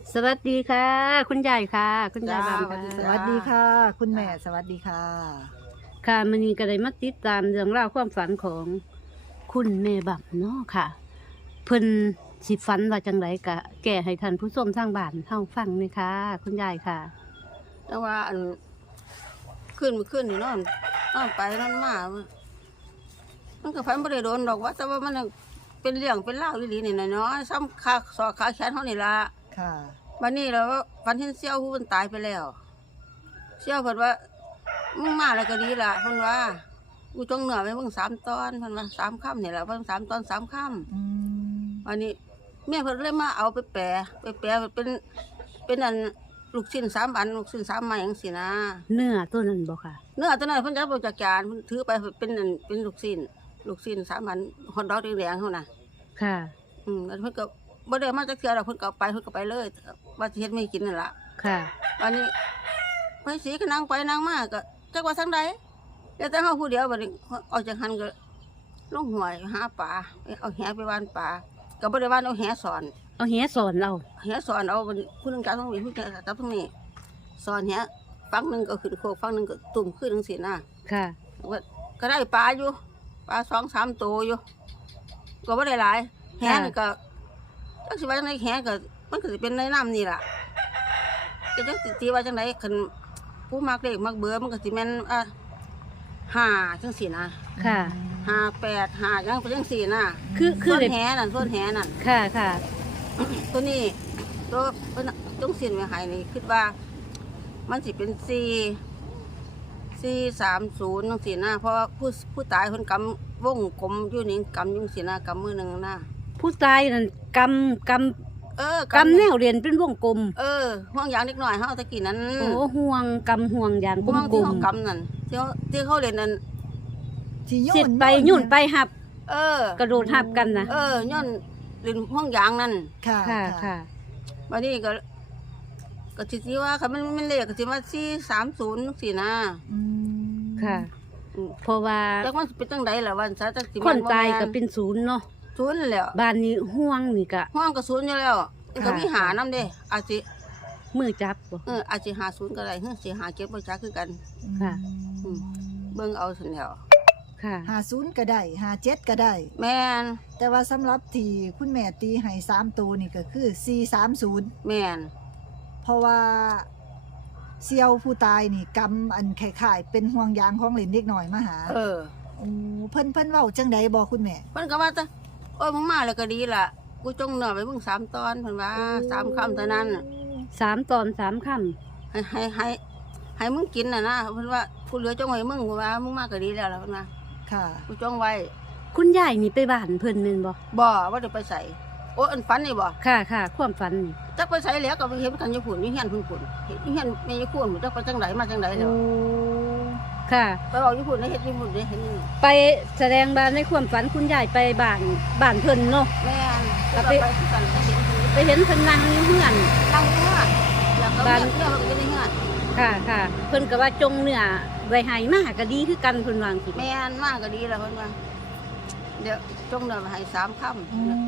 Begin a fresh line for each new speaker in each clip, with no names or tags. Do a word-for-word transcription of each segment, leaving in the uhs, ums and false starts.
สวัสดีค่ะ คุณยายค่ะ คุณยายบำ
จ้า
ค่ะ
ส
ส
วั
วั
ส
ส
ดี
ดี
ค่ะ
ค่ะ คุณแม่
จ้า
สวัสดีค่ะ
ค่ะมื้อนี้ก็ได้มาติดตามเรื่องราวความฝันของคุณแม่บำเนาะค่ะ เพิ่นสิฝันว่าจังไดก็แก้ให้ท่านผู้ชมทางบ้านเฮาฟังหน่อยค่ะ คุณยายค่ะ
แต่ว่าอันขึ้นมื้อคืนนี่นอนนอนไปนอนมามันก็ฝันบ่ได้โดนดอกว่าแต่ว่ามันน่ะเป็นเรื่องเป็นราวอีหลีนี่น้อยๆซ้ำขาศอกขาแขนเฮานี่ล่ะ
ค่ะ
วันนี้แล้วฝันเห็นเสี่ยวผู้เพิ่นตายไปแล้วเสี่ยวเพิ่นว่ามึงมาแล้วก็ดีล่ะเพิ่นว่ากูจงเหนือไว้เบิ่งสามตอนเพิ่นว่าสามค่ำนี่ล่ะเบิ่งสามตอนสามค่ำ
อืม
วันนี้แม่เพิ่นเลยมาเอาไปแปรไปแปรเป็นเป็นอันลูกชิ้นสามอันลูกชิ้นสามไม้จังซี่นะ
เนื้อตัวนั้นบ่ค่ะ
เนื้อตัวนั้นเพิ่นจะเอาจากจานเพิ่นถือไปเป็นอันเป็นลูกชิ้นลูกชิ้นสามอันฮอทดอกแดงๆเฮาน่ะ
ค่ะ
อืมแล้วเพิ่นก็บ่ได้มาจักเทื่อดอกเพิ่นก็เอาไปเพิ่นก็ไปเลยว่าสิเฮ็ดไม่กินนั่นล่ะ
ค่ะ
วันนี้ไปสีก็นั่งไปนั่งมาก็จักว่าทางใดแล้วแต่เฮาผู้เดียวบัดนี้ออกจากหันก็ลงห้วยหาปลาไปเอาแหไปว่านปลาก็บ่ได้ว่านเอาแหสอน
เอาแหสอนเรา
เฮียสอนเอาผู้หนึงจับตรงนี้ผู้หนึงจับตรงนี้สอนเฮียฝั่งหนึงก็ขึ้นโคกฝั่งหนึงก็ตุ่มขึ้นจังซี่นะ
ค่ะ
ว่าก็ได้ปลาอยู่ปลาสองสามตัวอยู่ก็บ่ได้หลายแหนี่ก็จักสิว่าจังไดแหก็มันก็สิเป็นในน้ำนี่ล่ะก็จักสิตีว่าจังไดคันผู้มักเลขมักเบื่อมันก็สิแม่นอ่ะห้าจังซี่นะ
ค่ะ
ห้าแปดห้าจังเป็นจังซี่นะ
คือคือ
ส่วน
ได้
แหนั่นส่วนแหนั่น
ค่ะ ค่ะ
ตัวนี้ตัวเพิ่นต้องเสียนไว้ให้นี่คิดว่า มันสิเป็นสี่สี่สามศูนย์จังซี่นะเพราะว่าผู้ผู้ตายเพิ่นกำวงกลมอยู่นี่กำอยู่จังซี่นะกำมือหนึงนะ
ผู้ตายนั่นกำก
เออ
ำกำแนวเรียนเป็นวงกลม
เออห่วงยางเล็กน้อยเฮาตะกี้นั้น
โอ้ห่วงกำห่วงอย่างก
ห่วง
ล
ที่
ม
เฮากำนั่นที่เขาที่เขาเล่นนั่น
ที่
ๆ
โย
สิ
น
ไปยุ่นไปหับ
เออ
กระโดดหับกันนะ
เออย้อนเล่นห่วงยางนั่น
ค่ะ
ค่ะ ค่ะ
บัดนี้ก็ก็สิสิว่าคันมันมันเลขก็สิว่าสี่สามศูนย์จังซี่นะ
อืม
ค่ะ
อืม
เพราะว่า
จักมันสิเป็นจังไดล่ะวันซะจักสิ
ค
แม่
น
บ่
ตาย
แม่
ก็เป็นศูนย์เนาะ
ศูนย์แล้ว
บ้านนี้ห่วงนี่ก็
ห้องกระสุนอยู่แล้วมันก็
ค่ะ
มีหานํเด้อาจสิ
มือจับบ่
เอออาจสิหาศูนย์ก็ได้เฮ้ยสิหาเก็บบ่จักคือกัน
ค่ะ
อืม เบิ่งเอาซั่นแหล้ว
ค่ะ
หาศูนย์ก็ได้หาเจ็ดก็ได้
แม่น
แต่ว่าสำหรับที่คุณแม่ตีให้สามตัวนี่ก็คือสี่สามศูนย์
แม่น
เพราะว่าเซียวผู้ตายนี่กำอันไข่ๆเป็นห่วงยางของเล่นเด็กหน่อยมาหา
เออ
โอ้เพิ่นเพิ่นเว้าจังใดบ่คุณแม่
เพิ่นก็ว่าแต่โอ้ยมึงมาแล้วก็ดีล่ะกูจงเนื้อไปมึงสามตอนเพิ่นว่าสามคำเท่านั้น
สามตอนสามค
ให้ให้ให้ให้มึงกินน่ะนะเพิ่นว่าผู้เหลือจงไว้มึงเพิ่นว่ามึงมาก็ดีแล้วล่ะเพิ่นว่า
ค่ะ
กูจงไว้
ำคุณยายนี่ไปบ้านเพิ่นแม่นบ่
บ่ว่าจะไปใส่โอ้ยอันฝันนี่บ่
ค่ะ ค่ะ ความฝันนี่
จักไปใส่แล้วก็ไปเห็นกันอยู่พุ่นอยู่เฮียนพุ่นพุ่นเห็นอยู่เฮียนแม่อยู่พุ่นจักไปจังไดมาจังไดแล้ว
ค่ะ
ไปบอกญี่ปุ่นได้เฮ็ดญี่ปุ่นได้เห็น
ไปแสดงบ้านในความฝันคุณยายไปบ้านบ้านเพิ่นเนาะ
แม่น
แล้
แล้ว ว
ไป
ไปที่กันได้เห็น
ไปเห็นเพิ่นนั่งอยู่เฮือน
นั่งอยู่เฮือนแล้วก็
บ้า
เมี
น
ยเมียมันก็ได้เฮือน
ค่ะ ค่ะ เพิ่นก็ว่าจงเนื้อไว้ให้มาก็ดีคือกันเพิ่นวาจังสิ
แม่นมากก็ดีแล้วเพิ่นว่าเดี๋ยวจงเดินมาให้สามค่
อืม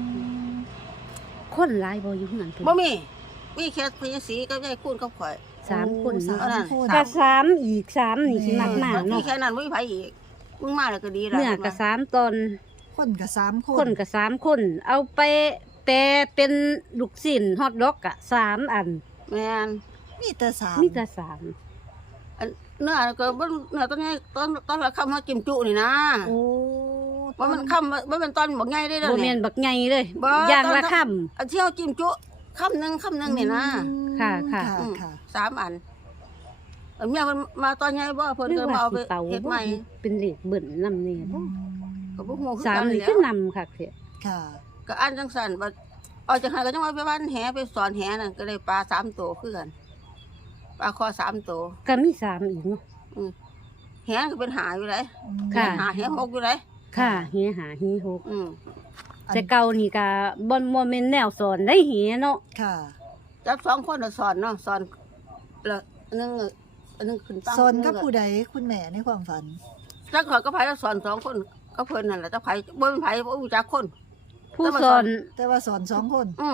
คนหลายบ่อยู่เฮือนเพิ่น
ำบ่มีมีแค่พญาศรีกับยายคูณกับข่อย
สามคน
โอ้
เนาะ
สามคน
ก็สามอีกสามนี่สิมากมาก
มี
เนาะ
แค่นั้นบ่มีไผอีกมึงมาแล้วก็ดีแล้ว
เนื้อก็สามตอน
คนก็สามคน
คนก็สามคน เอาไปแปรเป็นลูกชิ้นฮอทดอกก็สามอัน
แม่น
มีแต่สาม
มีแต่สาม
อันเนื้อก็บ่เนื้อตอนนี้ตอนตอนละคำเฮาจิ้มจุนี่นะ
โอ้
ว่ามันคำว่ามันตอนบ่ใหญ่ได้แล้ว
บ่แม่
นี่
นบักใหญ่เลย
บ่
อย่างละ
ตอน
ค่
อันที่เฮาจิ้มจุคำหนึงคำหนึงนี่นะ
อืม
ค่ะค่ะ
ค่ะ
อืม
ค่ะ
สามอันเอันเมียมันมาตอนใหญ่บ่เพิ่น
นึก
ก็
ว่า
มาเอาไป
สิเป่า
เฮ็ดใหม่
เป็นเลขเบิ่นนำนี่บ่
ก็บ่ฮู้คือ
สาม
กัน
นี่
แหล้
คื
ว
อนำคักเสีย
ค่ะ
ก็อ่านจังซั่นว่าออกจากหันก็จังว่าไปบ้านแหไปสอนแหนั่นก็ได้ปลาสามตัวคือกันปลาคอสามตัว
ก็มีสามอีกเนาะ
แหก็เป็นหาอยู่เลย
ค่ะ
หาแหหกอยู่เลย
ค่ะเฮียหาเฮียหก
อืม
แต่เก่านี่ก็บ่บ่แม่นแนวสอนได้เฮียเนาะ
ค่ะ
จับสองคนน่ะสอนเนาะสอนแล้วอันนึงอันนึงขึ้นตั้ง
สนกับผู้ใดคุณแม่ในความฝัน
จักขอยก็ไผแล้วสอนสองคนก็เพิ่นนั่นแหละจักไผบ่เป็นไผบ่รู้จักคน
ผู้สอน
แต่ว่าสอนสองคน
อืม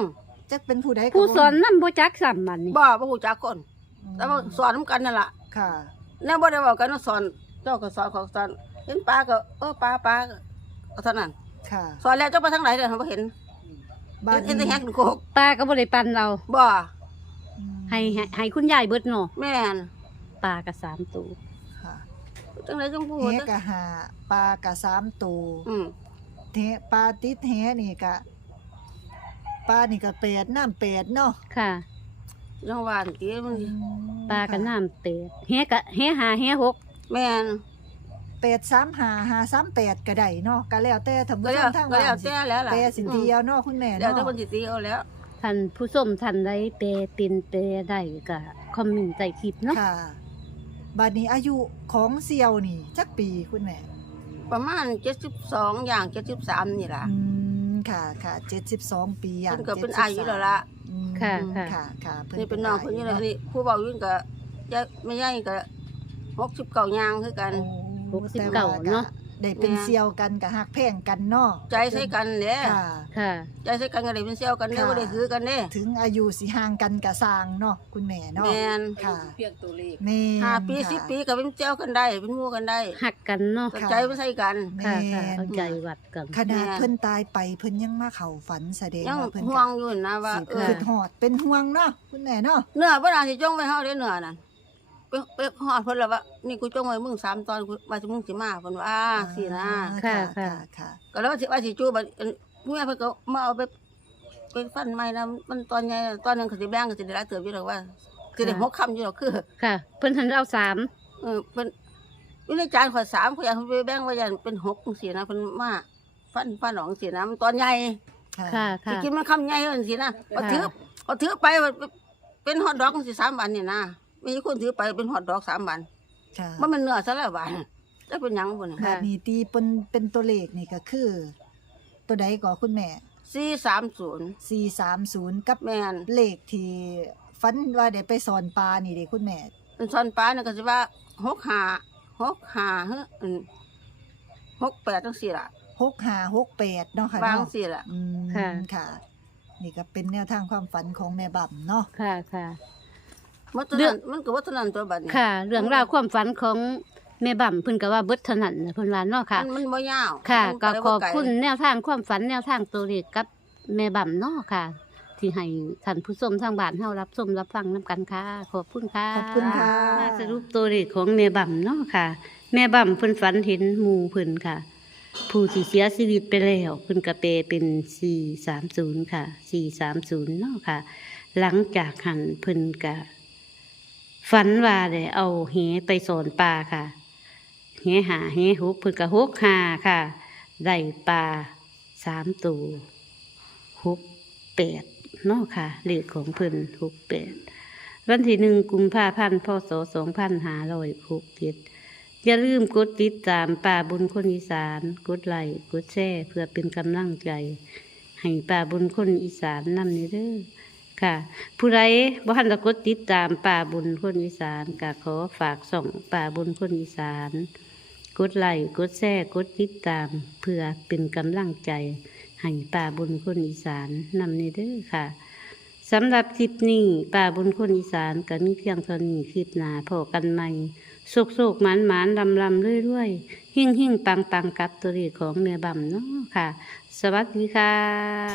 จักเป็นผู้ใดก็
ผู้
บ่
สอนนำบ่จักซ้ำบัดนี้
บ่บ่ฮู้จักคน แต่ว่าสอนนํกันนั่นล่ะ
ค่ะ
แน่บ่ได้เว้ากันว่าสอนเจ้าก็สอนของสอนเห็นปลาก็เออปลาปลาก็เท่านั้น
ค่ะ
สอนแล้วเจ้าไปทางไหนเด้อบ่เห็น
บ้าน
เห็นแต่
นี้
แฮกโกก
ปลาก็บ่ได้ปันเรา
บ่
อืม
ให้ให้ให้คุณยายเบิดเนาะ
แม่น
ปลาก็สามตัว
ค่ะ
จังไดจังพู
แห
ด
กะหาปลากะสามตัว
อืม
แหปลาติดแหนี่กะปลานี่ก็แปดน้ำแปดเนาะ
ค่ะ
จังหวานติมัน
ปลาก็น้ำเป็ดแฮก็แฮหาแฮหก
แม่น
แปดสามหาหาสามแปดก็ได้เนาะก็แล้วแต่ท่าน
ก็
ผู้ช
แล้ว
มทาง
ก็
บ้า
แล้ว
น
แต่แล้วล่ะ
แปรสินเดียวเนาะคุณแม่
แล้ว
เนาะ
แต่คนสิตีเอาแล้ว
ท่านผู้ชมท่านใดแปลเป็นแปลได้ก็คอมเมนต์ใต้คลิปเนาะ
ค่ะบัดนี้อายุของเสี่ยวนี่จักปีคุณแม่
ประมาณเจ็ดสิบสองอย่างเจ็ดสิบสามนี่ล่ะ
อืมค่ะค่ะเจ็ดสิบสองปีอย่าง
เพิ่นก็เป็น
จ็ดสิบสาม
อายุแล้วล่ะ
อืม
ค่ะค่ะ
ค่ะค่ะ
นี่เป็นน้องเพิ่นนี่แหละนี่ผู้เบาอยู่ก็ยายแม่ยายก็หกสิบเก้าย่างคือกัน
หกสิบเก้าเนาะ
ได้เป็นเสี่ยวกันกับฮักแพงกันเนาะ
ใจใส่กันแหละ
ค่ะ
ค่ะ
ใจใส่กันก็ได้เป็นเซี่ยวกันเด้อบ่ได้คือกันเด้
ถึงอายุสิห่างกันกะสร้างเนาะคุณแม่เนาะ
แม่น
ค่ะ
เพียงตัวเลข
แม่
ห้าปี
ค่ะ
สิบปีก็เป็นเซี่ยวกันได้เป็นหมู่กันได้
หักกันเนาะ
ก็ใจบ่ใส่กัน
ค่ะ
แม่
ค่ะ
น
เอาใจวัดกัน
ขนาด
แม่
เพิ่นตายไปเพิ่นยังมาเข้าฝันแสดง
ยัง
ว่าเพิ่น
ห่ว
ก็
งอยู่นะว่า
สิ
เออ
คือฮอดเป็นห่วงเนาะคุณแม่เนาะ
เนื้อบ่น่าสิจงไว้เฮาเด้อเนื้อนั่นไปไปฮอดเพิ่นแล้วว่านี่กูจงไว้มึงสามตอนกูว่าสิมึงสิมาเพิ่นว่าอ่าสินะ
ค่ะค่ะค่ะ
ก็แล้วว่าสิว่าสิจูบัดเมื่อเพิ่นก็มาเอาไปไปฟันใหม่นะมันตอนใหญ่ตอนหนึงก็สิแบ่งก็สิได้หลายเติบอยู่ดอกว่าสิได้หกคำอยู่ดอกคือ
ค่ะ เพิ่นทันเอาสาม
เออเพิ่นอยู่ในจานขอสามเขาอยากให้ไปแบ่งไว้ยันเป็นหกจังซี่นะเพิ่นมาฟันฟันออกจังซี่นะมันตอนใหญ่
ค่ะ
สิ
ค่ะ
กินมันคำใหญ่จังซี่นะพอ
ค่ะ
ถือพอถือไปมันเป็นฮอทดอกจังซี่สามวันนี่นะมีคนถือไปเป็นฮอทดอกสามวัน
ค่ะ
มันเป็นเนื้อซะแล้วบาดแล้วเป็นหยังพุ่น
บัดนี้ตีเป็นเป็นตัวเลขนี่ก็คือ ตัวใดก็คุณแม่
สี่สามศูนย์
สี่สามศูนย์กับ
แม่น
เลขที่ฝันว่าได้ไปสอนปลานี่เด้คุณแม่
เป็นซอนปลาเนี่ยก็สิว่าหกห้าหกห้าเฮ้ออืมหกแปดจังซี่ล่ะ
หกห้าหกแปดเนาะค่ะ
วาง
เนาะ
ซี่ล่ะ
อืม
ค่ะ
ค่ะ นี่ก็เป็นแนวทางความฝันของแม่บั่มเนาะ
ค่ะค่ะ
มันตัว
เรื่
นั้
อง
นมันก็ว่าตัวนั้นตัวบัดนี้
ค่ะ เรื่องราวความฝันของแม่บ่ำเพิ่นก็ว่าเบิดเท่านั้นน่ะเพิ่นว่าเนาะค่ะ
มันมันบ่ยาว
ค่ะ
มัน
ก็
ไป
ขอบ
ไกล
คุณแนวทางความฝันแนวทางตัวเลขกับแม่บ่ำเนาะค่ะ ที่ให้ท่านผู้ชมทางบ้านเฮารับชมรับฟังนํกันค่ะ ขอบคุณค่ะ
ขอบคุณค่ะ
มาสรุปตัวเลขของแม่บ่ำเนาะค่ะ แม่บ่ำเพิ่นฝันเห็นหมู่เพิ่นค่ะ ผู้ที่เสียชีวิตไปแล้วเพิ่นก็แปลเป็นสี่สามศูนย์ค่ะสี่สามศูนย์เนาะค่ะ หลังจากหันเพิ่นก็ฝันว่าได้เอาเหไปสอนปลาค่ะ เหหาเหหกเพิ่นก็หกหาค่ะ ได้ปลาสามตัวหกแปดเนาะค่ะเลขของเพิ่นหกแปดวันที่หนึ่งกุมภาพันธ์พศสองพันห้าร้อยหกเจ็ดอย่าลืมกดติดตามป่าบุญคนอีสานกดไลค์กดแชร์เพื่อเป็นกำลังใจ ให้ป่าบุญคนอีสานนำนี้เด้อค่ะ ผู้ใดบ่ทันได้กดติดตามป่าบุญคนอีสานก็ขอฝากส่องป่าบุญคนอีสาน กดไลค์กดแชร์กดติดตาม เพื่อเป็นกำลังใจให้ป่าบุญคนอีสานนำนี้เด้อค่ะสำหรับคลิปนี้ป่าบุญคนอีสานก็มีเพียงเท่านี้คลิปหน้าพบกันใหม่โศกโศกหมานหมานลำลำเรื่อยเรื่อยหิ่งหิ่งปังปังกับตัวเลขของแม่บ่ำเนาะค่ะ สวัสดีค่ะ